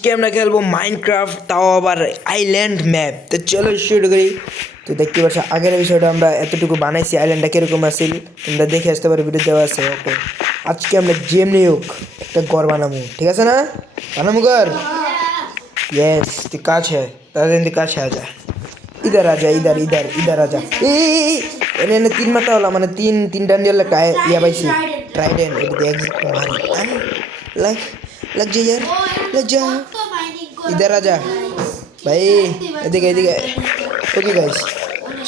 আজকে আমরা খেলবো মাইনক্রাফট, তাও আবার আইল্যান্ড ম্যাপ। তো চলো শুরু করি। তো দেখতে পাচ্ছ আগের বিষয়টা আমরা এতটুকু বানাইছি, আইল্যান্ডটা কীরকম আসছিল তোমরা দেখে আসতে পারো, ভিডিও দেওয়া আছে। ওকে, আজকে আমরা যেমনি হোক একটা ঘর বানাবো, ঠিক আছে না? বানাবো ঘর। यस तो काच है ताज़े काच है। आजा इधर आजा, इधर इधर इधर आजा। इन्हें तीन मत वाला मैंने तीन तीन डंडे वाला टाइ या भाई सी ट्राइडेंट एक देख मारी अरे लग लग जा यार, लग जा। इधर आजा भाई, এদিকে এদিকে। ওকে গাইস,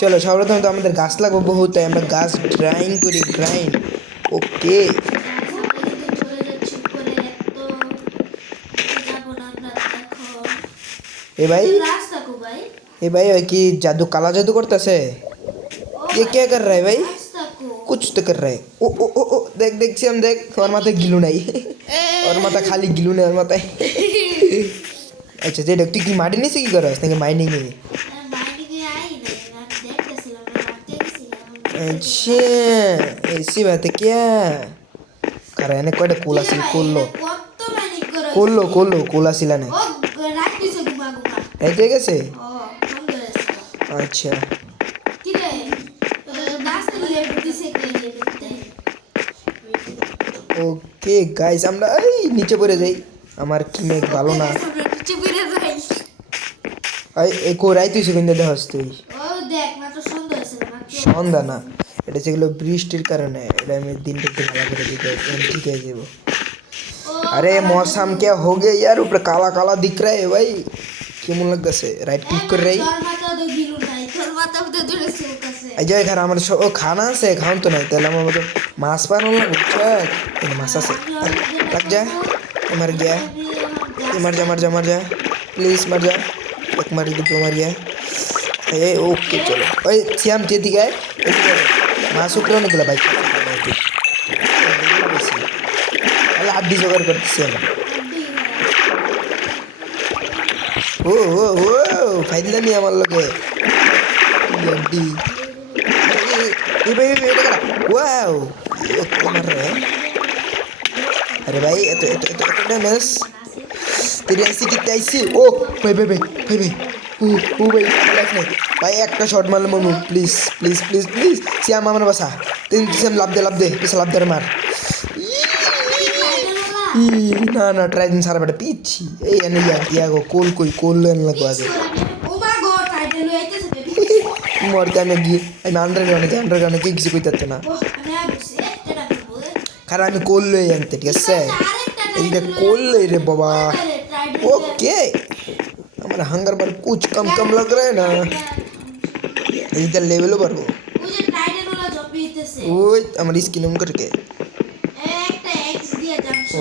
চলো সর্বপ্রথম তো আমাদের গাছ লাগবে বহুত, তাই আমরা গাছ গ্রাইন্ড করি, গ্রাইন্ড। ওকে ए भाई, ए भाई कि जादू, काला जादू करता है ये? क्या कर रहा है भाई? कुछ तो कर रहा है। ओ ओ ओ ओ देख देख से हम देख, और माथा गिलू नहीं और माथा खाली गिलू नहीं और माथा अच्छा जे देख तू की माटी नहीं से की कर रहा है माइनिंग में। अच्छा ऐसी बात है क्या? कर रहा है कोई कोला सी कोल्लो कोल्लो कोल्लो कोला सिला ने ঠিক আছে। আচ্ছা ওকে গাইস, আমরা এই নিচে পড়ে যাই। আমার কি মেঘ ভালো না। এই কোরাই তুই সেখানে দেখাস তুই? সন্ধ্যা না, এটা যেগুলো বৃষ্টির কারণে, এটা আমি দিনটা একটু ভালো করে দিতে ঠিক হয়ে যাবো। अरे मौसम क्या हो गया यार, ऊपर काला काला दिख रहा है भाई, কেমন লাগতেছে? রাইট ক্লিক করে রাই আজ এখানে আমার ও খানা আছে, খাওন তো নাই, তাহলে আমার মতো মাছ পানো না, বুঝছো? মাছ আছে, লাগ যা। मर गया, मर जा मर जा मर जा प्लीज मर जा, एक मर गया, मर गया। ए ओके चलो ओए श्याम ते दिखे मास ऊपर निकला भाई, अरे हड्डी जोगाड़ करते श्याम। ओ ओ ओ फायदा नहीं हमारे लोग हड्डी। ये भाई बेटा करा वाओ, ये मर रहा है। अरे भाई तो डैमेज तेरी ऐसी कितनी ऐसी। ओ भाई भाई भाई भाई भाई ओ भाई लाइफ नहीं भाई, एक का शॉट मार Manu please please please please. Shyam हमारे बसा तीन श्याम लाभ दे पिछले लाभ दे मार। ना ना ट्राई दिन सारा बेटा पीछी ए नहीं या को कोल कोई कोल लेने लगवा दे। ओ माय गॉड टाइटल लो आइते से मरता मैं गी आई अंडरग्राउंड के किसी कोई तत्व ना खारा मैं कोल ले जानते ठीक है। इधर कोल ले रे बाबा। ओके हमारा हंगर पर कुछ कम कम लग रहा है ना, इधर लेवल पर वो ओए हमारी स्किन हम करके।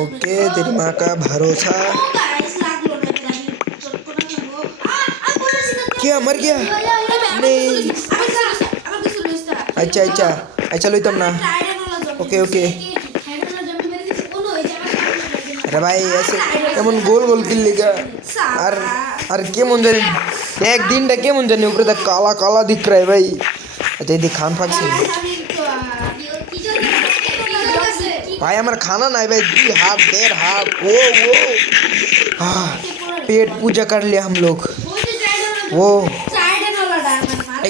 ओके तेरी माँ का भरोसा। क्या मर गया? नहीं अच्छा अच्छा अच्छा लो तुम ना। ओके ओके अरे भाई ऐसे কেমন গোল গোল কিল লিগা আর আর কেমন জানি এক দিনটা কেমন জানি উপরে তা কালা কালা দিখ रहा है भाई। अच्छा ये खान फाक से भाई हमारा खाना नहीं भाई, 2 हाथ 1.5 हाथ वो हाँ पेट पूजा कर लिया हम लोग। वो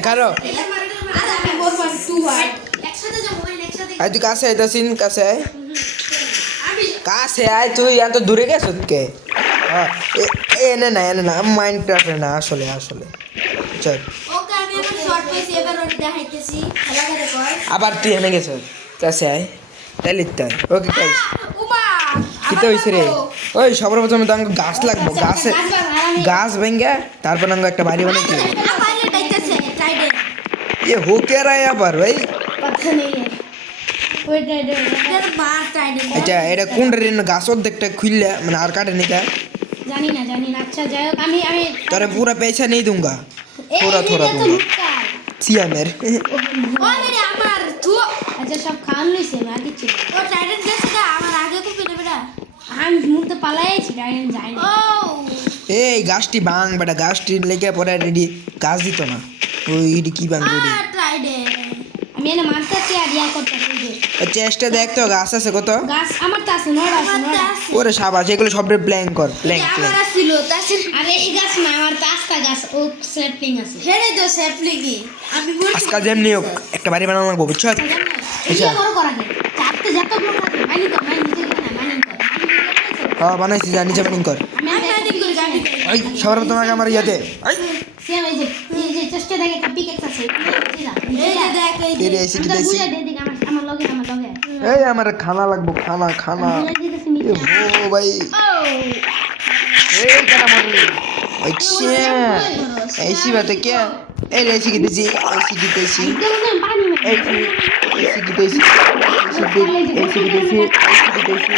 करो आज तू कहाँ से आया था सीन, कहाँ से आए कहाँ से आए तू? यहाँ तो दूर गया सुध के ए ना ना ना माइनक्राफ्ट ना আসলে আসলে চল আবার তুই এনে গেছ কাছে আয় তাই লিখতে হয়। ওকে গাইস কিতে হইছে রে? ওই সবার প্রথমে তো আমাকে গাছ লাগবে, গাছে গাছ ভেঙে তারপর আমাকে একটা বাড়ি বানাইতে হবে। ये हो क्या रहा है यहाँ पर भाई? पता नहीं है अच्छा এটা কোন রে গাছ অর্ধেকটা খুললে মানে আর কাটে নি কা জানি না अच्छा যাই হোক আমি তোরে পুরো पैसा नहीं दूंगा, थोड़ा थोड़ा दूंगा सिया मेरे ओरे আমার तू अच्छा सब খান লইছে না দিচ্ছি ও টাইটেন গেছে না আমার আগে তো পেলে বেটা আমি মুখ তো পালাইছি টাইটেন যাই না। ও এই গাছটি ভাঙ বেটা, গাছটি লেগে পড়ে রেডি গাছ দিত না ওই কি ভাঙ রেডি টাইটেন আমি এনে মারতেছি আর ইয়া করতেছি। চেষ্টা দেখ তো গাছ আছে কত? গাছ আমার তো আছে, নড়া আছে, নড়া আছে। ওরে সাবাস, এগুলো সব প্ল্যান কর, প্ল্যান আমার ছিল তাসির। আরে এই গাছ না, আমার তো আস্তা গাছ, ও স্যাপলিং আছে। হেরে তো স্যাপলিংই আমি বলছি আজকাল যেমনি হোক একটা বাড়ি বানানো লাগবো, বুঝছো? এই যে বড় করা গে চারতে যত বড় লাগে মাইনি কর, মাইনি নিচে গিয়ে না মাইনি কর। হ্যাঁ বানাইছি, যা নিচে বানিং কর। আমি মাইনি করি গাড়ি। এই সবার তোমাকে আমার ইয়াতে সেম এই যে চেষ্টা দেখে একটা পিকেক্স আছে, এই যে দেখ এই কে রে যে এসে আমি দিতেছি? বুঝা দে দিক আমার লগে আমার লগে এই আমার খানা লাগবো, খানা খানা। এ ও ভাই এই কেন মরলি? আচ্ছা ऐसी बात है क्या? এই রে এসে দিতেছি, এসে দিতেছি, পানি এই এসে দিতেছি, এসে দিতেছি, এসে দিতেছি।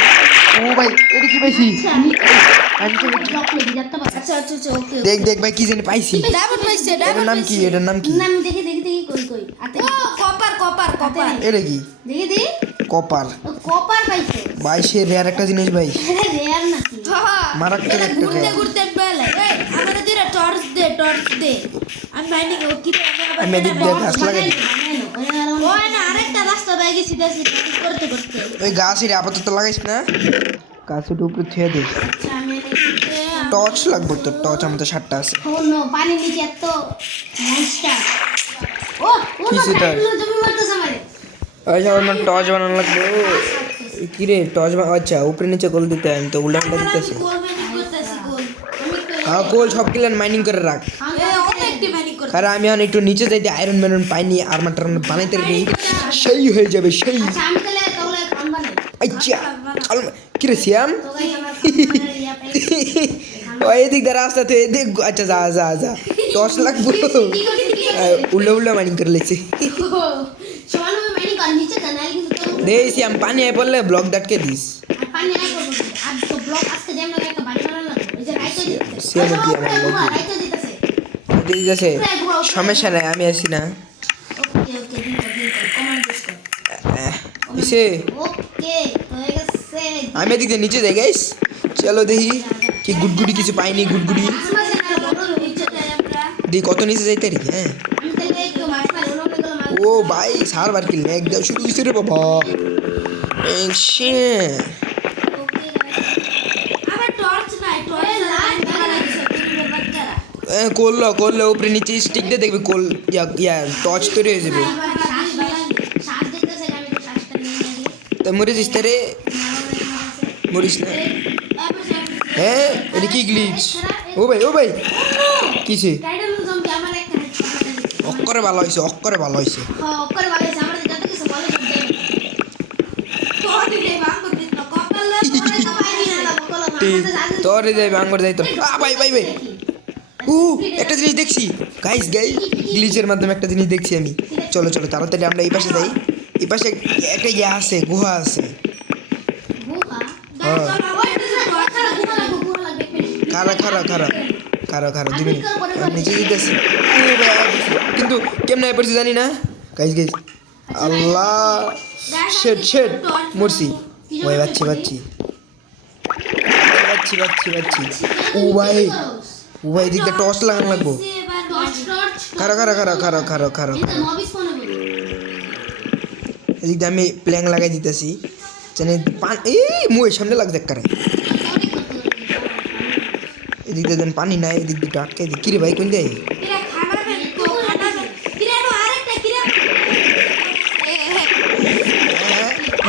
ও ভাই এটা কি পাইছি? আমি তো আচ্ছা আচ্ছা আচ্ছা ওকে দেখ দেখ ভাই কি জানি পাইছি। ডায়মন্ড পাইছে, এটার নাম কি? এটার নাম কি? নাম দেখি দেখি দেখি কই কই আতে ও কপার কপার কপার এটা কি? দেখি দেখি কপার। কপার পাইছে। ভাই সে রেয়ার একটা জিনিস ভাই, আরে রেয়ার নাকি? মারাত্মক একটা ঘুরতে রেয়ার। ঘুরতে বেলে এই আমারে দুইটা টর্চ দে আমি মাইনিং ও কি আমি এদিক দিয়ে গাছ লাগাই দিই। ওই না আরেকটা রাস্তা বাইকে সিধা সিধা করতে করতে ওই গাছের আপাতত লাগাইস না, গাছের উপরে থুয়ে দে। আচ্ছা আমি এদিকে টর্চ লাগবে তো, টর্চ আমাদের 7টা আছে। ও নো পানি নিচে এত মনস্টার ও ও কি সেটা? জমি মারতেছ আমারে আচ্ছা আমার টর্চ বানানো লাগবে। কি রে টর্চ? আচ্ছা উপরে নিচে গোল দিতে হয়, আমি তো উল্টা উল্টা দিতেছি। গোল মাইনিং করতেছি গোল আমি হ্যাঁ কোল সব কিলান মাইনিং করে রাখ। অনেকটি মাইনিং করতে আর আমি এখন একটু নিচে যাইতে আয়রন ম্যারন পাইনি, আর্মার টার্মার বানাইতে রেডি, সেই হয়ে যাবে সেই। আচ্ছা আমি তাহলে খান বানাই আচ্ছা চল। কি রে সিয়াম? তো গাইস আমার খানের ইয়া পাই ও এদিক দিয়ে রাস্তা তো এদিক। আচ্ছা যা যা যা, টর্চ লাগবো। উল্টা উল্টা মাইনিং করে লেছে। সমান ভাবে মাইনিং কর নিচে কানাল কিন্তু তো দে সিয়াম পানি আয় পড়লে ব্লক ডাটকে দিস। আর পানি আই করব আর তো ব্লক আজকে যেমন একটা বাড়ি বানানো লাগবে এই যে রাইটো দিতে সিয়াম কি আমার লোক রাইটো দিতেছে দিস আছে, সমস্যা নাই আমি আছি না। ওকে ওকে দিতে কমান্ড দিস কিসে? ওকে হয়ে গেছে আমি এদিক দিয়ে নিচে যাই গাইস, চলো দেখি কি গুডগুডি কিছু পাইনি। গুডগুডি আশেপাশে না বড় নিচে যাই আমরা দেখি কত নিচে যাইতে রে। হ্যাঁ আমি তাহলে একটু মাছ মারি ওগুলো মাছ ও ভাই সারবার কিল একদম শুরু হয়েছে রে বাবা। এসে ওকে আমার টর্চ নাই টর্চ লাইট বানা দিছে পুরো বাচ্চারা করলো করলো উপরে নিচে স্টিক দিয়ে দেখবি কোল ইয়া টর্চ তৈরি হয়ে যাবে। শ্বাস দিতেছে আমি তো শ্বাসটা নিয়ে নিই তা মরে যাস রে, মরিস না। হ্যাঁ এটা কি গ্লিচ? ও ভাই কিসে? অক্করে ভালো হয়েছে, অক্করে ভালো হয়েছে। তোর যাই বাঙ্গর যাই তো। ভাই ভাই ভাই ও একটা জিনিস দেখছি গাইস, গ্লিচের মাধ্যমে একটা জিনিস দেখছি আমি। চলো চলো তাড়াতাড়ি আমরা এই পাশে যাই। এই পাশে একটা ইয়ে আছে, গুহা আছে। খারা খারা খারা খারা খারা 2 মিনিট নিচে যেতেছি কিন্তু কেমন পড়ছি জানি না গাইস। আল্লাহ শেট শেট মরছি। ওই বাচ্চি বাচ্চি বাচ্চি বাচ্চি বাচ্চি। ও ভাই দিকটা টর্চ লাগানো লাগবো। খারা খারা খারা খারা খারা খারা এদিক দিয়ে আমি প্ল্যাং লাগাই দিতেছি জানি এই মুই সামনে লাগছে কারে। এদিক দিয়ে যেন পানি নাই, এদিক দিয়ে আটকাই দিই। কিরে ভাই কোন দেয়?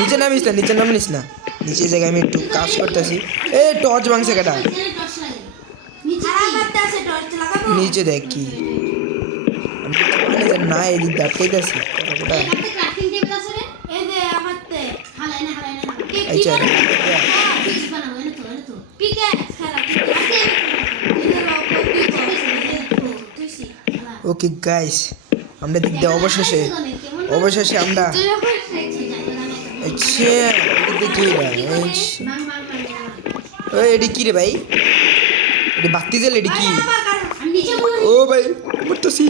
নিচে নামিস না, নিচে নামিস না, নিচে জায়গায় আমি একটু কাজ করতেছি। এ টর্চ ভাঙছে কেটা? নিচে দেখ কি না, এদিক দিয়ে আটকাইতেছি। আচ্ছা ওকে গাইস আমরা দিক দিয়ে অবশেষে আমরা আচ্ছা দেখি এটি কি রে ভাই? এটি বাতি জ্বলে এটি কি? ও ভাই উঠতেছি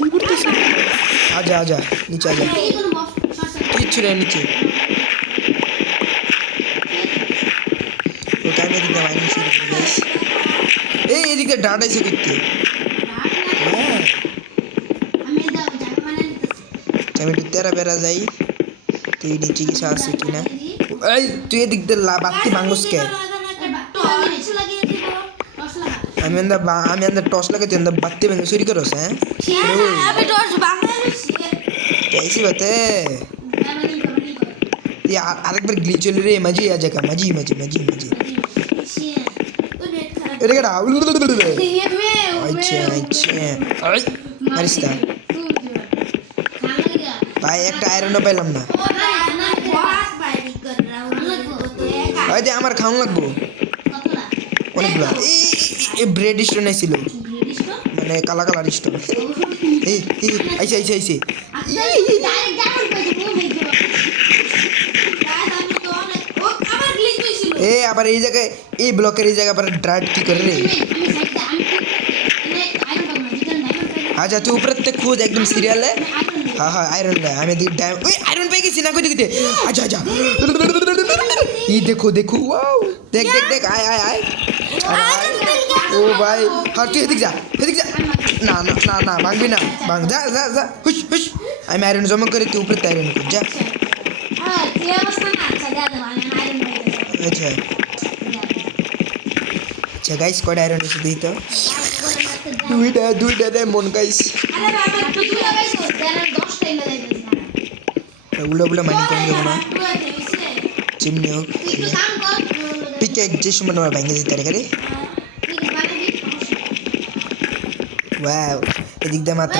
আজা আজা নিচে আজা, কিচ্ছু রে নিচে। ওকে আমি এদিকে মাইনিং শুরু করি গাইস। এই এদিকে ডাটাইছে করতে। হ্যাঁ আমি একটু তেরা বেড়া যাই, তুই নিচে কিছু আছে কিনা এই তুই এদিক দিয়ে বাতি ভাঙ্গস কে আমি আন্দা টর্চ লাগাই তুই আন্দা বাতি ভাঙ্গে চুরি করস হ্যাঁ আমি টর্চ বাংলাদেশি कैसी बात है ये আরেকবার গ্লিচ চলে রে মাজি আ জায়গা মাজি মাজি মাজি মাজি এটা কেডা আচ্ছা আচ্ছা আই আরিস্তা ভাই একটা আয়রনও পাইলাম না ওই যে আমার খাওয়া লাগবো অনেকগুলো এই ব্রেড স্টোন ছিল মানে কালা কালার স্টোন এই আইসে আইসে আইসে এ আবার এই জায়গায় এই ব্লকের এই জায়গা আবার ড্রাইভ কি করে রে আচ্ছা তুই উপরে থেকে খোঁজ একদম সিরিয়ালে হ্যাঁ হ্যাঁ আয়রন রে আমি দি টাইম ওই আয়রন পেয়ে গেছি না কই দিতে আচ্ছা আচ্ছা এই দেখো দেখো ওয়াও দেখ দেখ দেখ আয় আয় আয় ও ভাই হ্যাঁ তুই এদিক যা না না না না ভাঙবি না ভাঙ যা যা যা হুশ হুশ আমি আয়রন জমা করে তুই উপরে আয়রন কর যা আচ্ছা আচ্ছা গাইস কয়টা আয়রন এসে দিই তো দুইটা দে মন গাইস উল্টা উল্টা মাইনিং কম দেবো না চিমনি হোক পিকে যে সময় আমার ভেঙে যেতে রে ওয়াও এদিক দিয়ে মাত্র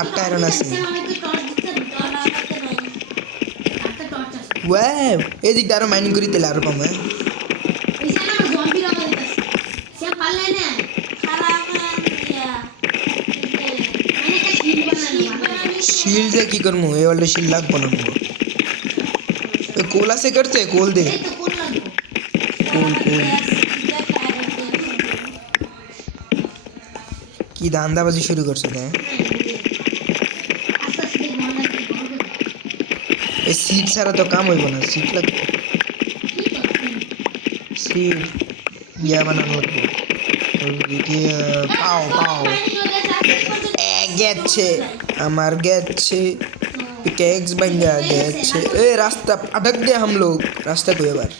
8টা আয়রন আছে ওয়াও এদিক দিয়ে আরো মাইনিং করি তাহলে আরো কম শিল দিয়ে কি করবো এই ওয়ালে শিল লাগবো না কোল আছে করতে কোল দে কোল কি ধান্দাবাজি শুরু করছে হ্যাঁ এই সিট ছাড়া তো কাম হইব না সিট লাগবে সিট ইয়া বানানো লাগবে পাও পাও গেছে আমার গেছে पिकेक्स बन गया ए रास्ता अटक गए हम लोग रास्ता कोई बार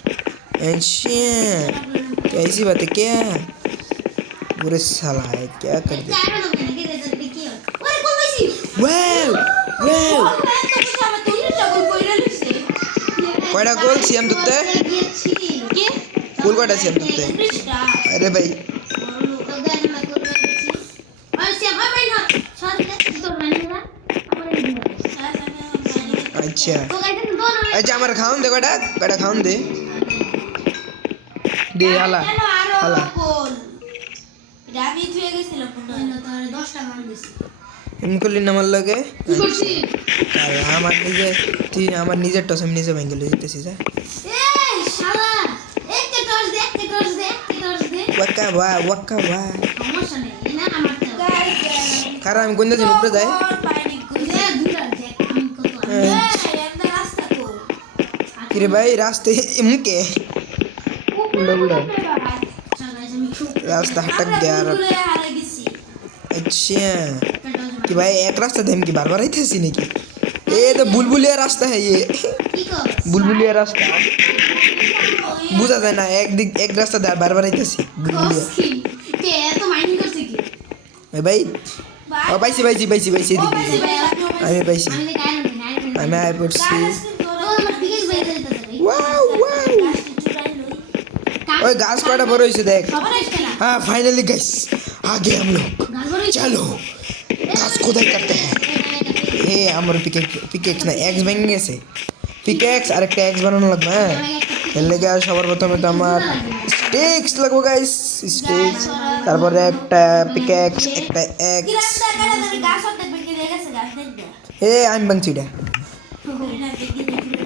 कैसी बात है क्या बुरे साला है क्या कर दे वाव वाव कोड़ा गोल सीएम दुत्ते गोल कोड़ा सीएम दुत्ते अरे भाई अच्छा अच्छा हमारे खाऊं दे कड़ा खाऊं दे हाला हाला इनको लेना मन लगे আমার নিজের টস আমি নিজে ভেঙে লই যেতেছি যা ওয়াকা ওয়া কারণ আমি কোন দিন উপরে যাই किरे भाई रास्ते मुके उड़ा रास्ता हटक गया अच्छा कि भाई एक रास्ता थे की बार-बार आई थी नहीं की ये तो बुलबुलिया रास्ता है ये बुलबुलिया रास्ता बुझा था ना एक रास्ता दे बार-बार आई थी बुलबुलिया तो माइनिंग कर सकी भाई ओ पैसे আমি আই পড়ছি वाओ ओए घास कटा बड़ो इसे देख हाँ फाइनली गाइस आ गए हम लोग चलो घास खुदाई करते हैं हे हमारे पिकेक्स ना एक्स बन गए से पिकेक्स और एक एक्स बनाने लगना है पहले क्या सवार प्रथमे तो আমার স্টিক্স লাগবে গাইস স্টিক্স তারপরে একটা পিকেক্স একটা এক্স এ আমি বাংচিটা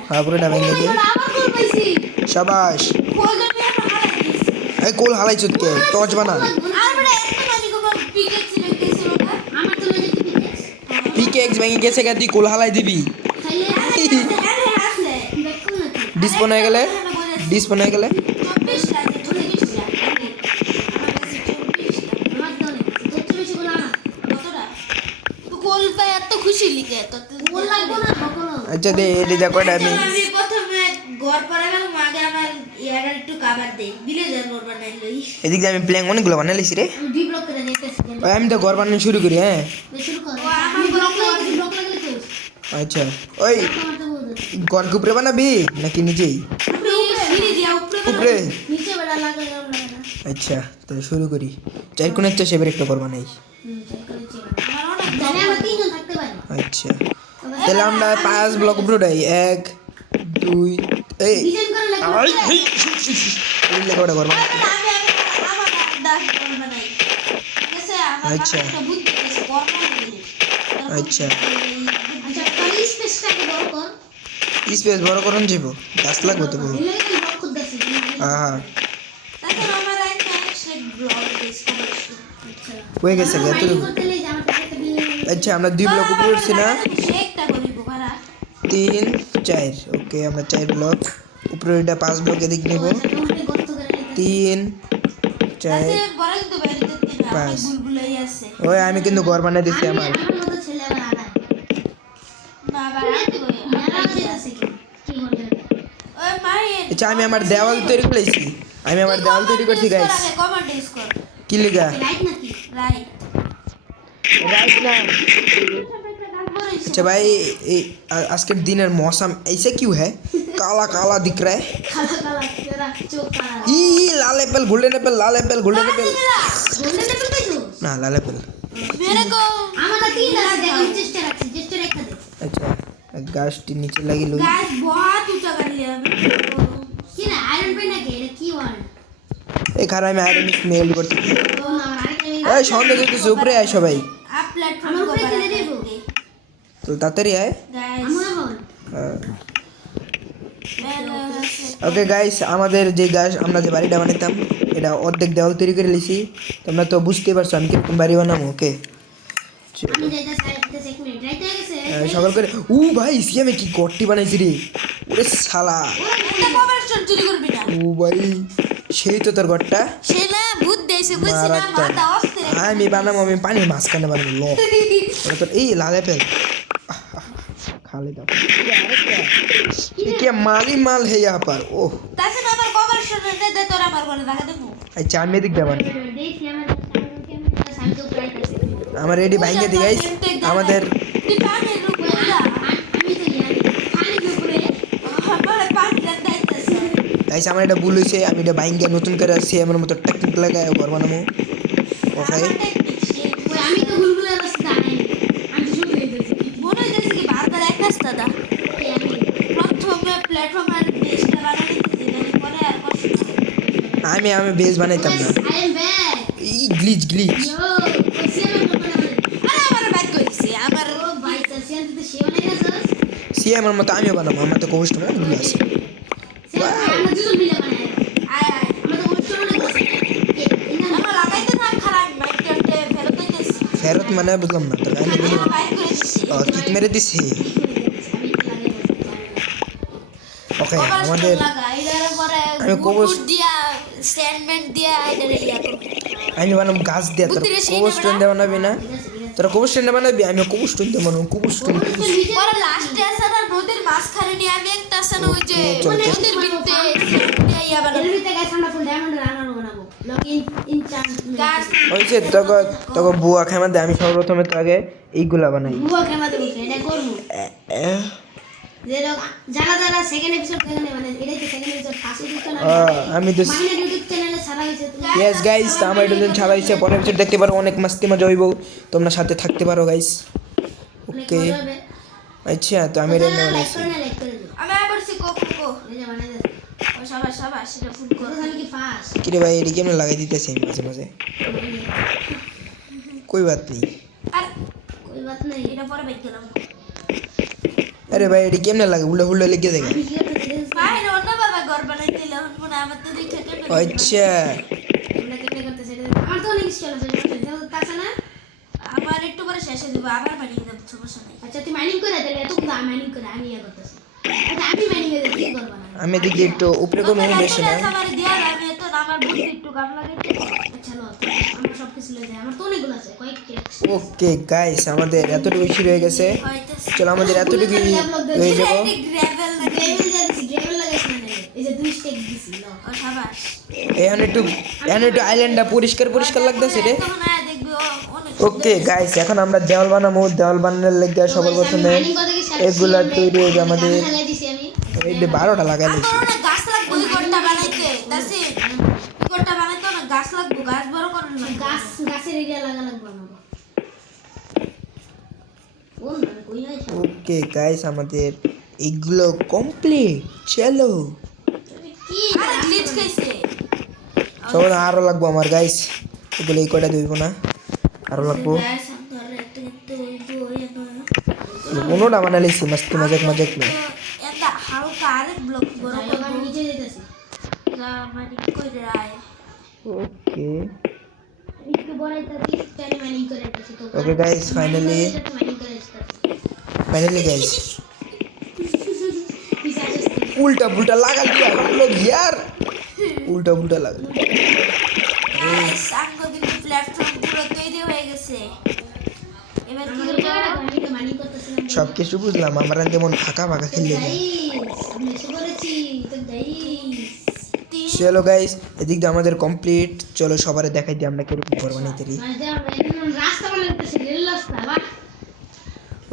हाँ पूरा डबेंगे दे शाबाश ए कोल हालाई चुत के टॉर्च बना पिकेक्स बैंगे कैसे कहती कोल हालाई दिबी डिस्पोन हो गले खुशी लिखे तो কোন লাগবো না কখনো আচ্ছা দে এটা যা কয়টা আমি আমি প্রথমে ঘর পড়ে গেলাম আগে আমার ইয়ার একটু কভার দেই ভিলেজার ঘর বানাই লই এদিক দিয়ে আমি প্ল্যান অনেকগুলো বানাই লিছি রে আমি ডি ব্লক করে নিতেছি ওই আমি তো ঘর বানানো শুরু করি হ্যাঁ শুরু কর আমার ব্লক লাগলে তো আচ্ছা ওই আমার তো বলদ ঘর উপরে বানাবি নাকি নিচেই উপরে সিঁড়ি দিয়া উপরে নিচে বেড়া লাগে না আচ্ছা তাহলে শুরু করি চার কোণের তো সেবার একটা ঘর বানাই জানি আমরা তিনজন থাকতে পারি আচ্ছা তাহলে আমরা 5 ব্লক উপরে উঠাই 1 2 এই ডিজাইন করে লাগবে আই হেই এই লেখাটা ঘর বানাই আমার দাস করে বানাই कैसे আমার আচ্ছা। একটা বুদ্ধি আছে ঘর বানাই আচ্ছা আচ্ছা তাহলে স্পেসটাকে বড় কর স্পেস বড় করুন যাবো গাছ লাগবে তো এলে কি ব্লক করতে আছে হ্যাঁ তারপর আমার একটা এক্সট্রা ব্লক দিস আচ্ছা হয়ে গেছে আমরা এতটুকু করতে নেই যে আমার কাছে দিয়ে আচ্ছা আমরা 2 ব্লক উপরে উঠছি না শেকটা করিব বারা 3 4 ওকে আমরা 4 ব্লক উপরে এটা 5 ব্লক এদিক নেব ওখানে গর্ত করে নিতে 3 তাতে 4 বড় কিন্তু বাইরে দিতে না পাঁচ। বুলবুলাই আছে ওই আমি কিন্তু ঘর বানাই দিছি আমার আমার মতো ছেলে আবার আড়াই না বাড়াতে কই আড়াই আছে কি বললেন ওই মায়ের আচ্ছা আমি আমার দেওয়াল তৈরি করেছি আমি আমার দেওয়াল তৈরি করছি গাইস কমেন্ট ইউজ কর কি লিখা রাইট নাকি রাইট রাইট না अच्छा भाई आजकल दिन और मौसम ऐसे क्यों है काला काला दिख रहा है কালা কালা তেরা চোখ কালা ई लाल एप्पल गोल्डन एप्पल लाल एप्पल गोल्डन एप्पल গোল্ডেন টেপল পাইছো ना लाल एप्पल मेरे को আমাদের তিন আছে দেখো চেষ্টা রাখছি চেষ্টা রেখা দে अच्छा गाछ टी नीचे लगी लो গাছ बहुत ऊंचा कर लिया কি না আয়রন পেন নাকি এটা কি ওয়ার্ড এই খারাপ আমি আয়রন স্মেল করতে তো না আরেকটা এই সন্ধ্যা করতেছে উপরে আয় সবাই আপ প্ল্যাটফর্ম আমার উপরে খেলে দেব তো তাড়াতাড়ি আয় গাইস আমরা বল ওকে গাইস আমাদের যে গাছ আমরা যে বাড়িটা বানাইতাম এটা অর্ধেক দেওয়াল তৈরি করে লিছি তোমরা তো বুঝতেই পারছো আমি কিরকম বাড়ি বানাবো ওকে আমি যাইতা সাইডতে এক মিনিট রাইতে গেছে সকাল করে ও ভাই সিয়ামে কি গট্টি বানাইছি রে ওরে শালা একটা কভারস্টোন চুরি করবি না ও ভাই সেই তো তোর ঘরটা সে না ভূত দেইছে কইছি না মারাত্মক। মাথা অস্তে আমি বানাবো আমি পানির মাঝখানে বানাবো ল ওটা তোর এই লাল অ্যাপেল খালি দাও क्या माली माल है यहाँ पर ओह তাছে না আমার কভারস্টোন দে তোর আমার ঘরে দেখা দেবো अच्छा আমি এদিক দেবান দেখি আমার সাইড প্রাইস আছে আমার রেডি ভাইকে দি গাইস আমাদের তুই পানির উপরে আমি তো জানি পানির উপরে আমার পানি দাইতেছে গাইস আমার এটা ভুল হয়েছে আমি এটা ভাইকে নতুন করে আসছি আমার মতো টেকনিক লাগায় ঘর বানাবো ওকে আমি তো বুলবুল রাস্তা নাই আমি শুরু করে দিয়েছি মনে হইতেছে কি বারবার এক রাস্তা দা প্রথমে প্ল্যাটফর্মের বেসটা বানাতে দিলেন পরে আর কষ্ট আমি বেস বানাইতাম না আই এম ব্যাক এই গ্লিচ গ্লিচ ইয়ো সিএম আরে আমার বাইক কইছি আমার ও বাইক সিএম তো সেও নাই না স্যার সি আমার মতো আমিও বানাবো আমার তো কষ্ট না ভুল আছে আমরা দুজন মিলে বানাই আয় আয় আমরা তো কষ্ট না করছি আমরা লাগাইতে না খারাপ বাইকটা ফেরত দিতেছি ফেরত মানে বুঝলাম না তোর আমি বলি বাইক করে দিছি কিক মেরে দিছি ওকে আমাদের আমি কবজ দিয়া স্ট্যান্ডমেন্ট দিয়া এটা ইয়া করব আমি বানাবো গাছ দিয়ে তোর কবজ স্ট্যান্ড বানাবি না তোরা কবজ স্ট্যান্ড বানাবি আমি কবজ স্ট্যান্ড বানাবো কবজ স্ট্যান্ড পরে লাস্টে আছে না নদীর মাঝখানে নিয়ে আমি একটা আছে না ওই যে নদীর ভিতরে ইয়া বানাবো এর ভিতরে গাছ আমরা ফুল ডায়মন্ড রানার বানাবো লগইন ইনচান্টমেন্ট গাছ হইছে তোকে তোকে বুয়া খাইমা দে আমি সর্বপ্রথমে তো আগে এইগুলা বানাই বুয়া কেমন দেব এটা করব যে লোক যারা যারা সেকেন্ড এপিসোড দেখেন মানে এটাই তো সেকেন্ড এপিসোড ফার্স্ট এপিসোড আমি তো মাইনা ইউটিউব চ্যানেলে ছাড়া হয়েছে ইয়েস গাইস আমার এটা ছাড়া হইছে পরের এপিসোড দেখতে পারো অনেক মাস্তি মজা হইব তোমরা সাথে থাকতে পারো গাইস ওকে আচ্ছা তো আমি এটা লাইক করে না লাইক করে দিও আমি আবার সে কো এই যে বানাই দিছি ও সবাই সবাই সেটা ফুল করো আমি কি ফাস্ট কি রে ভাই এটা কি আমরা লাগাই দিতেছি মাঝে মাঝে कोई बात नहीं আর कोई बात नहीं এটা পরে বাইক গেলাম अरे भाई এটা কেমনে লাগে উল্টা উল্টা লিখে দেখে ভাই অন্য বাবা ঘর বানাইতে লহন মনে আমার তো দেখে কেন আচ্ছা আমরা কেটে করতে সেটা আমার তো অনেক ইচ্ছা আছে তাছা না আমার একটু পরে শেষ হয়ে যাবে আবার মাইনিং দেব সমস্যা নাই আচ্ছা তুই মাইনিং করে দিলে এত কিন্তু আমি মাইনিং করে আমি ইয়া করতেছি আচ্ছা আমি মাইনিং এর কি করব না আমি দেখি একটু উপরে কোনো বেশি না আমার দিয়া আমি তো আমার বুদ্ধি একটু কাম লাগে আচ্ছা লো আমরা সব কিছু লয়ে যায় আমার তো অনেকগুলো আছে কয়েকটি ওকে গাইস আমাদের এতটুকু শুরু হয়ে গেছে চলো আমাদের এতটুকু হয়ে যাবো গ্রেভেল লাগাইছি না এই যে দুই স্টেক দিছি ল ও শাবাশ এখন একটু আইল্যান্ডটা পরিষ্কার পরিষ্কার লাগতেছে রে তখন আয়া দেখবি অনেক ওকে গাইস এখন আমরা দেওয়াল বানাবো দেওয়াল বানানোর লেগে সবার প্রথমে এগুলা তৈরি হয়ে যাবে আমাদের এই যে 12টা লাগাই আমার দিয়েছি অনেক গাছ লাগবে ওই কোটটা বানাইতে দাসি কোটটা বানাইতে অনেক গাছ লাগবে গাছ বড় করার না গাছের এরিয়া লাগা লাগবে না কোন মানে কই আছে ওকে গাইস আমাদের এগুলো কমপ্লিট চলো কি আরে গ্লিচ কইছে সবার আরো লাগবো আমার গাইস এগুলো এই কয়টা দিব না আরো লাগবো গাছ আমার একটু ওই কোনোটা বানাইছি মস্তি মজাক মজাক না এটা হালকা আরেক ব্লক বড় করে আমি নিচে যেতেছি যা মানে কই যায় ওকে একটু বড়াইতাছি তাহলে মাইনিং করে দিতেছি তো ওকে গাইস ফাইনালি মাইনিং করে দিতেছি গাইস উল্টা পুল্টা লাগাল দিয়া লোক यार উল্টা পুল্টা লাগাল গাইস আঙ্গো কিন্তু প্ল্যাটফর্ম পুরো তৈরি হয়ে গেছে এবার কি করব মাইনিং করতেছিলাম সব কিছু বুঝলাম আমরা যেমন ফাঁকা ফাঁকা খেললে আমি এসে করেছি তো গাইস চলো গাইস এদিক দিয়ে আমাদের কমপ্লিট চলো সবারে দেখাই দিই আমরা কিরকম করব নিতেরি রাস্তা বানাইতেছি রেল রাস্তা বাহ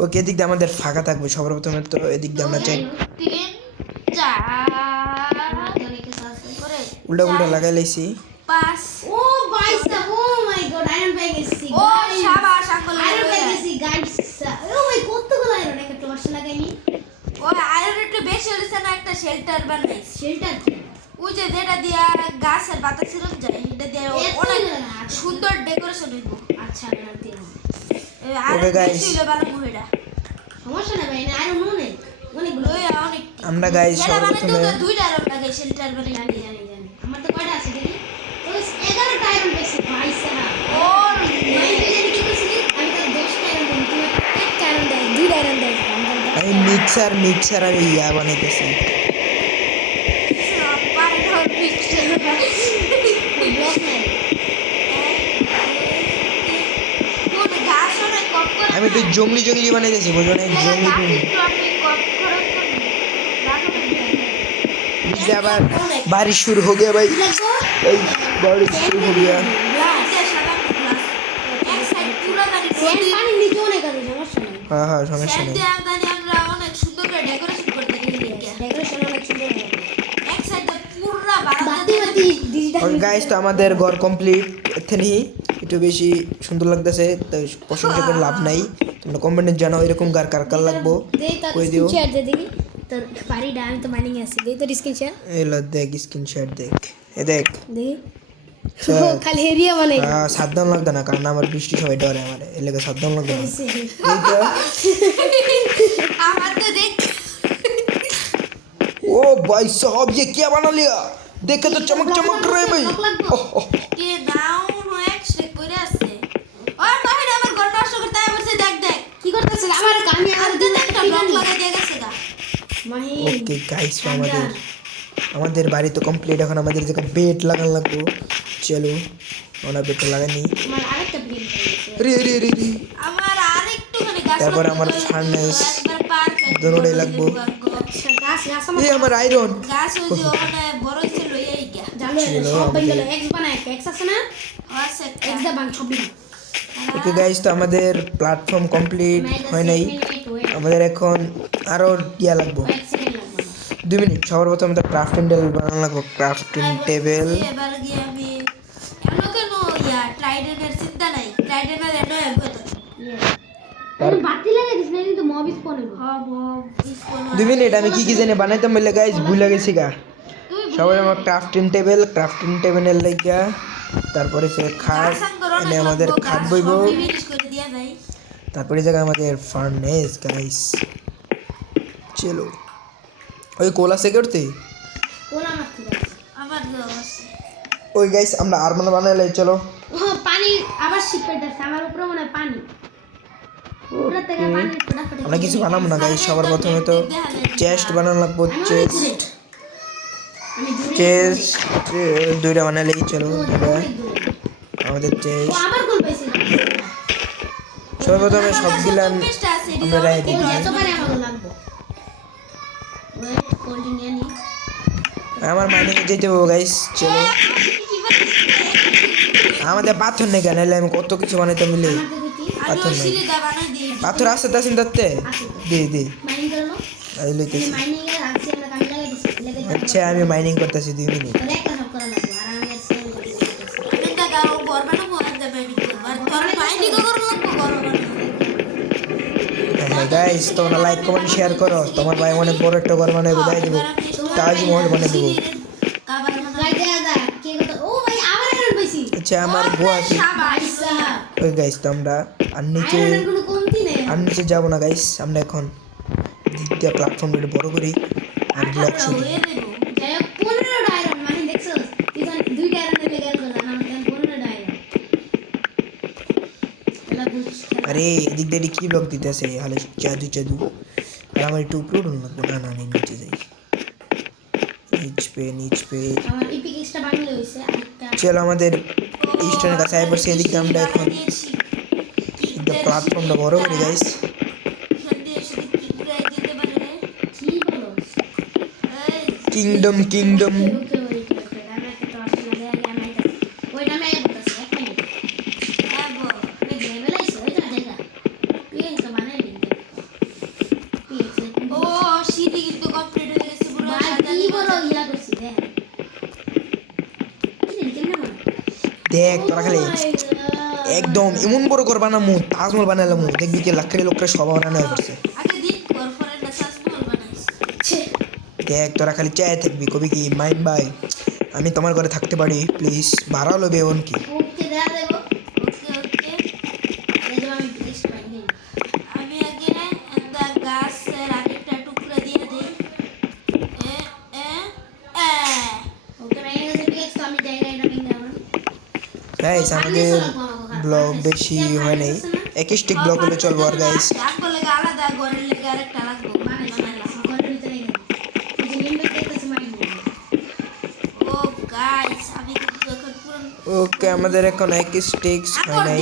ওকে এদিক দিয়ে আমাদের ফাঁকা থাকবে সবার প্রথমে তো এদিক দিয়ে আমরা চাই 3 4 উল্টা উল্টা লাগাই লাইছি 5 ও গাইস ও মাই গড আয়রন পেয়ে গেছি ও শাবাশ আঙ্গুল আয়রন পেয়ে গেছি গাইস ও ভাই কতগুলো আয়রন একটা টর্চ লাগাইনি ও আয়রন একটু বেশি হইছে না একটা শেল্টার বানাইছি শেল্টার ওই যে যেটা দিয়া গাছের পাতা ছিলন যায় এটা দিয়ে অনেক সুন্দর ডেকোরেশন হইব আচ্ছা না দিয়ে ওকে গাইস ভালো মুভিটা সমস্যা না ভাই না আয়রন অনেকগুলো অনেক আমরা গাইস সবার প্রথমে দুইটা আয়রন লাগাই শেল্টার বানাই জানি আমার তো কয়টা আছে দেখি তো 11টা আয়রন পেয়েছি ভাই সারা ও ভাই জানি কি কইছিলি আমি তো 10টা আয়রন দিই তুমি একটা আয়রন দেই দুইটা আয়রন দেই আমি মিক্সার আমি ইয়া বানাইতেছি আমি তো জঙ্গলি বানাইতেছি বুঝো না জঙ্গলি আবার बारिश शुरू हो गया भाई बारिश शुरू हो गया हाँ हाँ समस्या नहीं और गाइस तो আমাদের ঘর কমপ্লিট এখানেই একটু বেশি সুন্দর লাগতেছে তো প্রশংসা করে লাভ নাই তোমরা কমেন্টে জানাও এরকম কার কার কার লাগবো কই দিও তোর পারি ডান তো মাইনিং আছে দেই তো স্ক্রিন শেয়ার এই ল দেখ স্ক্রিনশট দেখ এ দেখ দেই খালি এরিয়া মানে সাবধান লাগবে না কারণ আমার বৃষ্টি সবাই ডরে আমার এর লেগে সাবধান লাগবে না আমার তো দেখ ओ भाई साहब ये क्या बना लिया देखे तो चमक रहे भाई কে ডাউন হয়ে স্টেক করে আছে ওই মাহির আমার ঘর নষ্ট করতে আসছে দেখ কি করতেছ আমার কামি আর দিন একটা ব্লক লাগাই দিয়ে গেছে গা মাহির ओके गाइस আমাদের বাড়ি তো কমপ্লিট এখন আমাদের জায়গা বেড লাগান লাগবে চলো ওনা বেড লাগানি আমার আরেকটা ব্লিং রে রে রে রে আমার আরেকটুখানি গাছ তারপর আমার ফার্নেস দরড়ে লাগবো গাছ এই আমার আয়রন গাছ ওই যে ওখানে বড় ছিল এই গা জানো সব বেঙ্গল এক্স বানায় এক্স আছে না আছে এক্স দা বাং ছবি ওকে গাইস তো আমাদের প্ল্যাটফর্ম কমপ্লিট হয় নাই আমাদের এখন আরো ইয়া লাগবে 2 মিনিট সবার প্রথমে আমাদের ক্রাফটিং টেবিল বানানো লাগবে ক্রাফটিং টেবিল এবার গিয়ে আমি এমন কেন ইয়া ট্রাইডেন্টের চিন্তা নাই ট্রাইডেন্টের এন্ড হবে তো বাতি লাগাই দিছ না কিন্তু মব স্পন হইব হ্যাঁ মব স্পন 2 মিনিট আমি কি জানি বানাইতাম বলে গাইস ভুলে গেছি গা সবাই আমার ক্রাফটিং টেবিলের লাগা তারপরে সে খাট এনে আমাদের খাট বইব তারপরে জায়গা আমাদের ফার্নেস গাইস চলো ওই কোলা সেকেন্ডতে কোলা মারতে আমার আছে ওই গাইস আমরা আরমান বানাইলে চলো পানি আবার শিপে যাচ্ছে আমার উপরে মনে পানি উপরে থেকে পানি ফটাফট আমরা কিছু বানাবো না গাইস সবার প্রথমে তো চেস্ট বানানো লাগবে চেস্ট দুইটা বানালেই চলো আমাদের ও চেস্ট আবার গোল পাইছে সর্বপ্রথমে সবগুলা আমরা রায় ও দিই যত পারে আমাকে লাগবো ওয়েট কোল্ড নিয়ে নি আমার মাইনিং যেতে হবে গাইস চলো আমাদের পাথর নেই কেন নাহলে আমি কত কিছু বানাইতে মিলে আমাকে দিতি পাথর নেই পাথর আছে তাসিন তাতে দে দে মাইনিং করলো এই লইতেছি মাইনিং এর আছে আমরা কামে লাগাই দিছি লেগে আচ্ছা আমি মাইনিং করতেছি 2 মিনিট তোর একটা সব করা লাগবে আর আমি আর সেম করতেছি হ্যাঁ গাইস তোমরা লাইক কমেন্ট শেয়ার করো তোমার ভাই অনেক বড় একটা ঘর বানাই বুঝাই দেব তাজমহল বানাই দেব গাই দে দা কে কত ও ভাই আবার এরন পাইছি আচ্ছা আমার গোয়া কি পয়সা ওই গাইস তো আমরা আর নিচে আয়রনের কোনো কমতি নেই আর নিচে যাবো না গাইস আমরা এখন দ্বিতীয় প্ল্যাটফর্মটা বড় করি আর ব্লক শুরু যাই হোক 15 আয়রন মানে দেখছো তুই দুইটা আয়রন লেগে গেল না আমাদের 15 আয়রন এলা বুঝ আরে এদিক দিয়ে কি ব্লক দিতেছে হালে জাদু জাদু আর আমার একটু উপরে উঠুন লাগবো না না আমি নিচে যাই নিচ পে আমার ইপিক এক্সট্রা বাংলা হইছে আরেকটা চলো আমাদের ইস্টার্নের কাছে আইবার সেদিক দিয়ে আমরা এখন প্ল্যাটফর্মটা বড় করি গাইস কি বলো কিংডম ওকে আমি একটা টর্চ লাগাই আমি ওই নামে আইব করতেছি এক মিনিট এই লেভেল আইছে ওই তো জায়গা পিএন তো বানাই দিন কি বলো ইয়া করছি দেখ তোরা খালি একদম এমন বড় ঘর বানামু তাজমহল বানালামু দেখবি কি লাকড়ি লোকরে সব বানানো হয়ে পড়ছে দেখ তোরা খালি চায় থাকবি কবি কি মাইন ভাই আমি তোমার ঘরে থাকতে পারি প্লিজ ভাড়া লবে এমন কি ওকে দেয়া দেবো এই যে আমি টেস্ট পাই নেই ওকে ভেঙে গেছে পিএক্স তো আমি জায়গা এটা ভেঙে আমার গাইস আমাদের ব্লগ বেশি হয় নাই একই স্টিক ব্লগ হলে চলবো আর গাইস আলাদা ঘরের লেগে আরেকটা লাগবে মানে ঘরের ভিতরে গেল এই যে নিম্ন দেখতেছি মাইন্ড ওকে আমাদের এখন একই স্টিক্স হয় নাই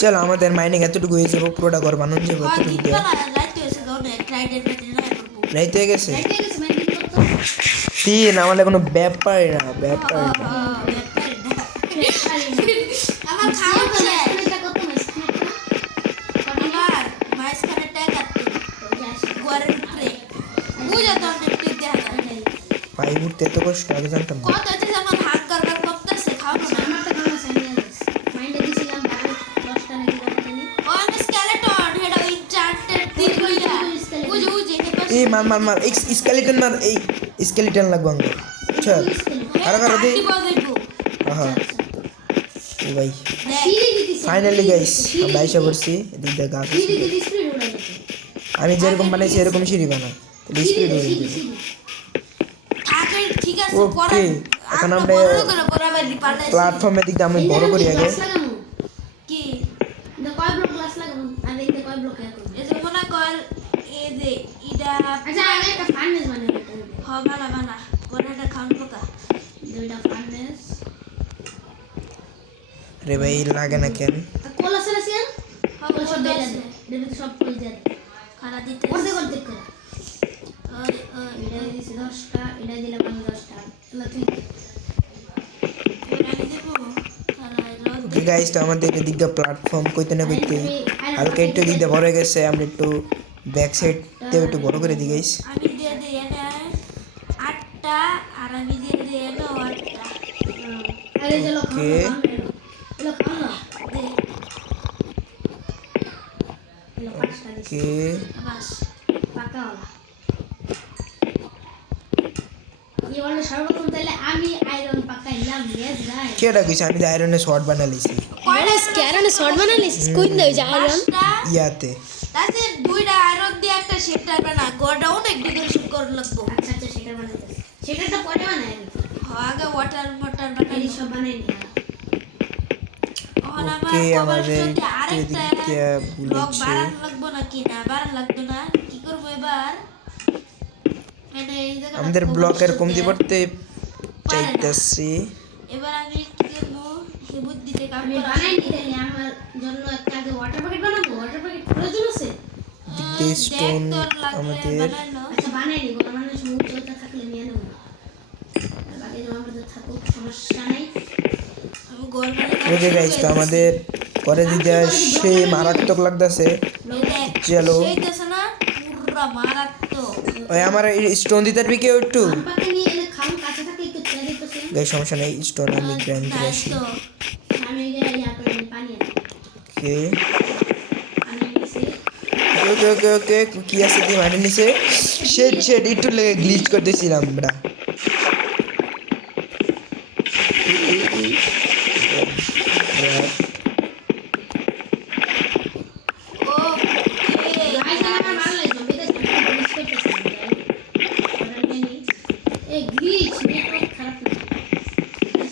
চলো আমাদের মাইনিং এতটুকু হয়ে যাবো পুরোটা ঘর বানানো যাবো এতটুকু দিয়ে রাইতে হয়ে গেছে রাইতে গেছে মাইন্ড করতে তিন আমাদের কোনো ব্যাপারই না ব্যাপার না আমার খাওয়া এটা কত মাস ভাই উঠতে এত কষ্ট আগে জানতাম না আমার তো খাওয়া সাইন মাইন্ডে দিছিলাম 10টা নাকি কত এই মার মার মার স্কেলিটন মার এই স্কেলিটন লাগবো আঙ্গুর চল কারো কারো দে হ্যাঁ ও ভাই ফাইনালি গাইস আমরা এসে পড়ছি এদিক দিয়ে গাছ আছে। আমি যেরকম বানাইছি এরকম সিঁড়ি বানা স্পিড হয়ে যাবে ওকে এখন আমরা প্ল্যাটফর্মের দিক দিয়ে আমি বড় করি আগে কি কয় ব্লক গ্লাস লাগাবো আর দেখতে কয় ব্লক এর করব আচ্ছা আগে একটা ফার্নেস বানাবো দুইটা ফার্নেস রে ভাই লাগে না কেন কোল আছে না সিয়ান কোল সব দেয়া দেবে সব কোল দেয়া করতে করতে করে এটা দিছি 10টা এটা দিলাম আমি 10টা তাহলে তুই ওকে গাইস তো আমাদের এদিক দিয়ে প্ল্যাটফর্ম কইতে না কইতে হালকা একটু দিক দিয়ে বড় হয়ে গেছে আমরা একটু ব্যাক সাইড দিয়ে একটু বড় করে দিই গাইস আমি দিয়ে দিই এটা 8টা আর আমি দিয়ে দিই এটা 8টা আরে চলো ওকে চলো খাও দে চলো 5টা দিছি ওকে বাস পাকা वाला ये वाला সর্বপ্রথম তাহলে আমি আয়রন পাকাইলাম यस গাইস কেডা কইছে আমি আয়রনের শর্ট বানাইছি কয়টা ক্যারনে শর্ট বানালিস কই দেই যে আয়রন 5টা ইয়াতে তাতে দুইটা আয়রন দিয়ে একটা শেডটা বানা গোটা অনেক ডেকোরেশন করা লাগবে আচ্ছা আচ্ছা সেটা বানাইতেছি সেটা তো পরে বানাই আমি আগে ওয়াটার এই বানাই সব বানাই নি ওখানে আমার ওকে কভার আমাদের যদি আরেকটা এদিকে ব্লক বলেছে বাড়ানো লাগবে না কি না বাড়ানো লাগবে না কি করব এবার মানে এই জায়গাটা আমাদের খুব ব্লকের সুন্দর। কমতি পড়তে পারে না। চাইতেছি। এবার আমি কি করবো হে বুদ্ধিতে কাম আমি করা বানাই নি তাইলে আমার জন্য একটা আগে ওয়াটার প্যাকেট বানাবো। ওয়াটার প্যাকেট প্রয়োজন আছে? দিক দিয়ে দেখ স্টোন তোর লাগলে আমাদের বানানো আচ্ছা বানাই নি, কোনো মানুষ মুখটা থাকলে নিয়ে নেবো। আর বাকি জমা আমাদের থাকুক, সমস্যা নাই। আমি গোল বানাতে ওকে গাইস, তো আমাদের করে দিতে সেই মারাত্মক লাগতেছে। চলো। সেই দেশে না পুরা মারাত্মক। ওই আমার স্টোন দিতে পারবি কেউ একটু? আম পাকে নিয়ে এলে খাম কাছে থাকে একটু ছেড়ে দিতেছে। গাইস সমস্যা নেই, স্টোন আমি গ্রাইন্ড করে আসি। তো আমি ইয়া করে পানি আনি। ওকে পানি নিছি। ওকে ওকে ওকে কি আছে কি মাটি নিচে? শেড শেড একটু লেগে গ্লিচ করতেছিলাম আমরা। ওকে গাইস আমার ভালো লাগলো, বেটা গ্লিচ করতেছে। ওটা নিয়ে নি। এই গ্লিচ নেটওয়ার্ক খারাপ না।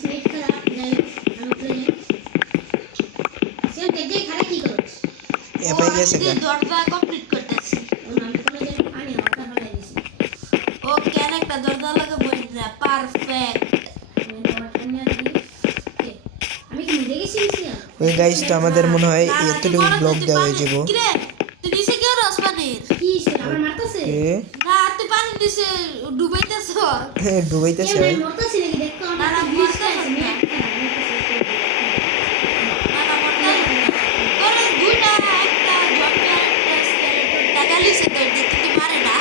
নেট খারাপ যাই আমি প্লে সেম দেখে খারাপ কি করছ? এ পাই গেছে গা। দরজা কমপ্লিট করতেছি। আমি কোনো জায়গায় পানি ওটা বানাই দিছি। ও কেন একটা দরজা লাগাবো না পারফেক্ট। আমি কি ভুলে গেছি না? ওই গাইস, তো আমাদের মনে হয় এতটুকু ব্লক দেওয়া হয়ে যাবো। কিরে তুই নিচে কেউ রস পানির কি ছিল আমার মারতাছে? ওকে না তুই পানি নিচে ডুবাইতেছ হ্যাঁ ডুবাইতেছে কেন ভাই। মরতাছি নাকি দেখতো না, আমার না, গ্লিচ মরতাছি আছে না। নেট। ওরে দুইটা একটা জম্বি আর একটা স্কেলেটন টাকালিছে তো দিতে কি পারে না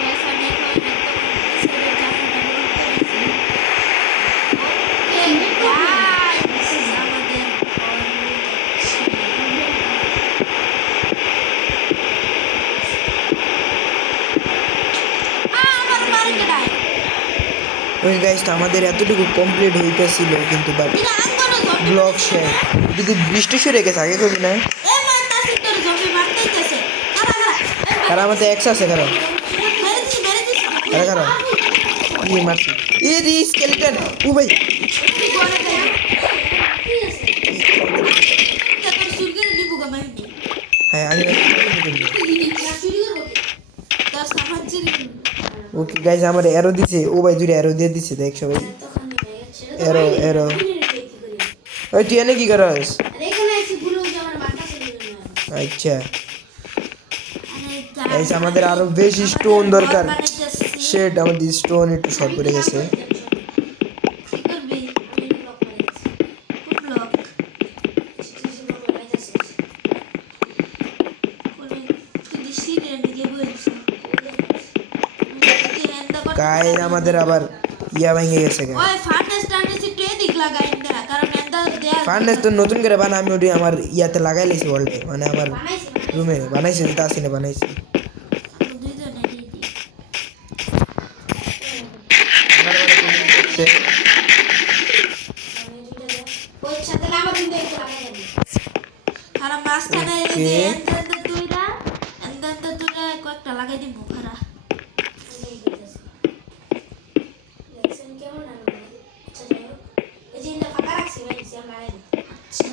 পয়সা নেই কই না তো স্কেলেটন চাকরিটা বন্ধ করেছি ওকে গাইস আমাদের আমার বাড়িতে নাই ওই গাইস, তো আমাদের এতটুকু কমপ্লিট হইতেছিল কিন্তু বাট এটা আঙ্গনো জম্বি ব্লক শেষ। যদি বৃষ্টি শুরু গেছে আগে কবি না। এ মারতাছি তোর জম্বি মারতেইতেছে কারা কারা কারণ আমাদের এক্স আছে কারণ মেরেছি কারা কারা কি মারছি এ দি স্কেলেটন ও ভাই। কি করে দেয় তোর সুরগির নিবু গামাইনি হ্যাঁ আমি চুরি করব কি? তোর সামান চুরি ওকে গাইস, আমার এরো দিছে। ও ভাই দুইটা এরো দিয়ে দিছে দেখ সবাই। তখন ছেড়ে এরো এরো ওই তুই এনে কি করস? আর এখানে এসে ভুলে যে আমার মারতাছে আচ্ছা আরে গাইস, আমাদের আরো বেশি স্টোন দরকার। শেড আমাদের স্টোন একটু শর্ট পড়ে গেছে। কি করবি কোন ব্লক কোন তুই দিছি রে দিকে বলছিস গাইস আমাদের আবার ইয়া ভেঙে গেছে গা। ওই ফার্নেস টার্নেস একটু এদিক লাগাই না কারণ এন্দা দেয়া ফার্নেস তো নতুন করে বানা, আমি ওটি আমার ইয়াতে লাগাই লাইছি ওয়ার্ল্ডে, মানে আমার রুমে বানাইছি, তা আসিনে বানাইছি। দুইজনে দিদি ওই সাথে আমার কিন্তু একটু লাগাই যাবে। খারাপ মাঝখানে Okay. এন্দা তুইরা এন্দা তুইরা কয়েকটা লাগাই দিব খারা দেখছেন কেমন লাগলো? আচ্ছা যাই হোক। এই যে এটা ফাঁকা রাখছি ভাই, সে আমরা লাগাই দিই। আচ্ছা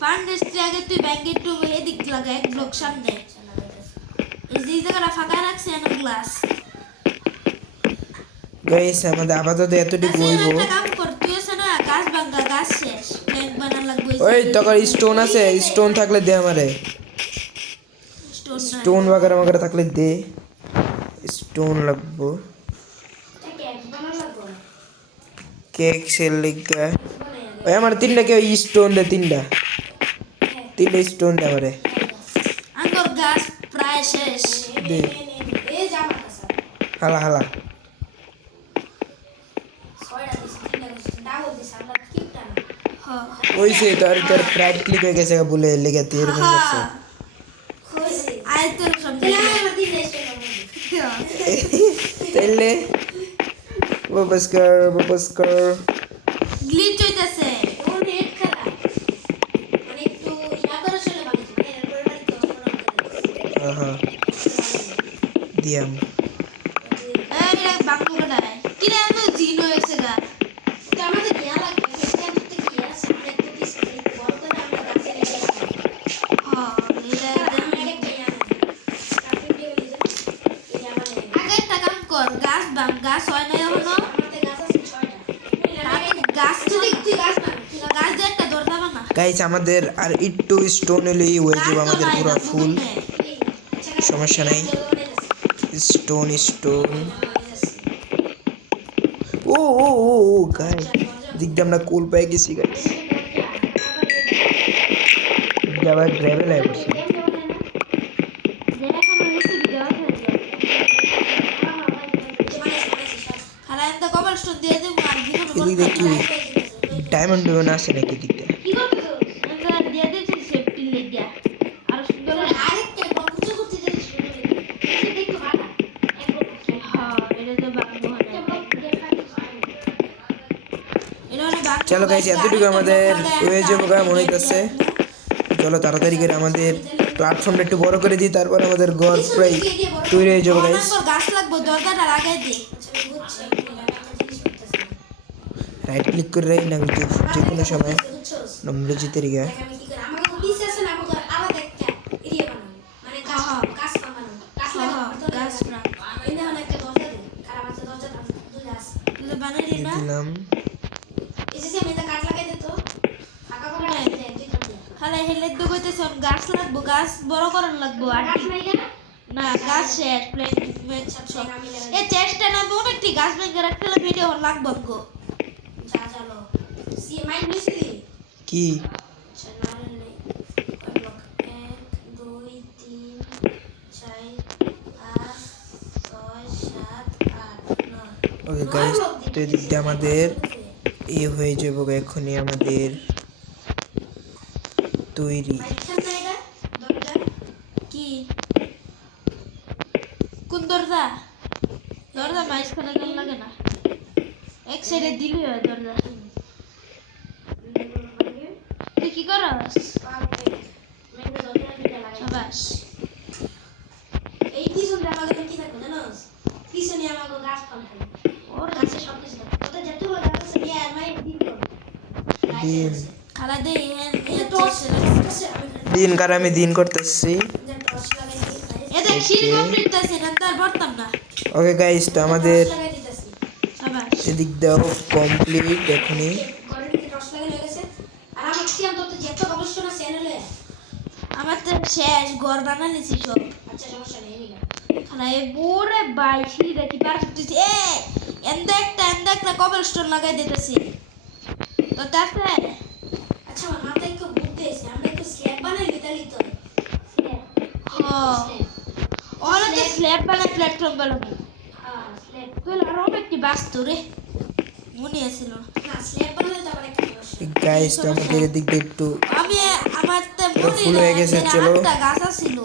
ফার্নেস আগে তুই ব্যাংকে একটু এদিক লাগা এক ব্লক সামনে আচ্ছা, লাগাই দিচ্ছি। এই যে জায়গাটা ফাঁকা রাখছে এনে গ্লাস গাইস আমাদের আপাতত এতটুকু হইব। একটা কাম কর তুই আছে না গাছ ভাঙ্গা গাছ শেষ ব্যাংক বানান লাগবে ওই তখন স্টোন আছে, স্টোন থাকলে দে আমারে। স্টোন স্টোন বাগারে মাগারে থাকলে দে, স্টোন লাগবো। এটা কি এক বানানো লাগবে? কেক সেল লিগা বানাই আগে। ওই আমার তিনটা কেউ স্টোন দে, তিনটা স্টোন দে আমারে আঙ্গর গাছ প্রায় শেষ দে। এই যে আমার কাছে। হালা হালা ছয়টা দিছি, তিনটা দিছি, ডাবল দিছি, আমরা কিপটা না। হ্যাঁ ওই সে তোর প্রাইড ক্লিক হয়ে গেছে বলে লেগে তুই এরকম করছে। হয়েছে। আয় তোর সব তাহলে আমার তিনটা স্টেশন মধ্যে। তাইলে বাবাস্কার গ্লিচ হইতাছে ও নেট খারাপ। মানে একটু ইয়া করে চলে বানাইছি, মানে এরপরে বাড়িতে অন্য হ্যাঁ দিয়াম। এই রে বাকু গড়ায় কি রে আমি জিন হয়েছে গা তো আমাদের ইয়া লাগবে, এটা করতে কি আছে? আমরা একটু পিস বড় হ্যাঁ এটা আগে একটা কাম কর গাছ বাম গাছ হয় না এখনো গাছ যদি গাছ দিয়ে একটা দরজা বানা গাইস আমাদের আর একটু স্টোন এলেই হয়ে যাবে আমাদের পুরো ফুল সমস্যা নাই স্টোন স্টোন ও ও ও ও গাইস দিক দিয়ে আমরা কোল পেয়ে গেছি গাইস আবার গ্রেভেল আই করছি এদিক দিয়ে কি ডায়মন্ড না আছে নাকি দিকটা চলো গাইস এতটুকু আমাদের হয়ে যাবো গা মনে হইতেছে চলো তাড়াতাড়ি করে আমাদের প্ল্যাটফর্মটা একটু বড় করে দিই তারপর আমাদের ঘর প্রায় তৈরি হয়ে যাবে গাইস গাছ লাগবে দরজাটা লাগাই দে রাইট ক্লিক করে রাই না যে কোনো সময় নম্বর জিতে রিগা দিলাম খালি হেলে দুগোইতেছে গাছ লাগবো গাছ বড় করার লাগবো আর না গাছ শেষ প্লেট এই চেষ্টা না বোন একটি গাছ ভেঙে রাখতে ভিডিও লাগবো গো কি ওকে গাইস তো এদিক দিয়ে আমাদের এ হয়ে যাবো গা এখনই আমাদের তৈরি কি কোন দরজা দরজা মাঝখানে গেল লাগে না এক সাইডে দিলি হয় দরজা তুই কি করস সাবাস ওর কাছে দিন খালা দে দিন কার আমি দিন করতেছি এদের সিঁড়ি কমপ্লিট আছে না তার বর্তাম না ওকে গাইস তো আমাদের সাবাস এদিক দাও কমপ্লিট এখনই আমার তো শেষ ঘর বানালিছি সব খালা এ বোরে বাই সিঁড়ি দেখি পার করতেছি এন্দা একটা কবল স্টোন লাগাই দিতেছি তো তারপরে ওরা তো স্ল্যাব বানায় প্ল্যাটফর্ম বানাবো তুই আরো একটি বাস্তু রে মনে আছিল গাইস তো আমাদের এদিক দিয়ে একটু আমি আমার তো পুরো ফুল হয়ে গেছে, চলো। একটা গাছ ছিল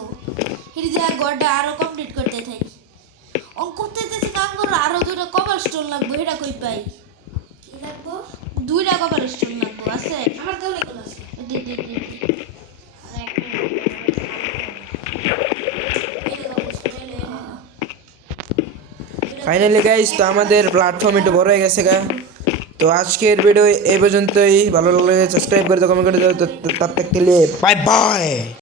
হিড়ি দিয়া ঘরটা আরো কমপ্লিট করতে থাকি করতে তেছি কাম করো আরো দুটো কভার স্টোন লাগবে এটা কই পাই কি লাগবে দুইটা কভার স্টোন লাগবে আছে আমার তো লেগুলো আছে দি দি দি ফাইনালি গাইস তো আমাদের প্ল্যাটফর্ম একটু বড় হয়ে গেছে গা তো আজকের ভিডিও এই পর্যন্তই ভালো লাগলে সাবস্ক্রাইব করে দাও কমেন্ট করে দাও তো তার থেকে বাই বাই।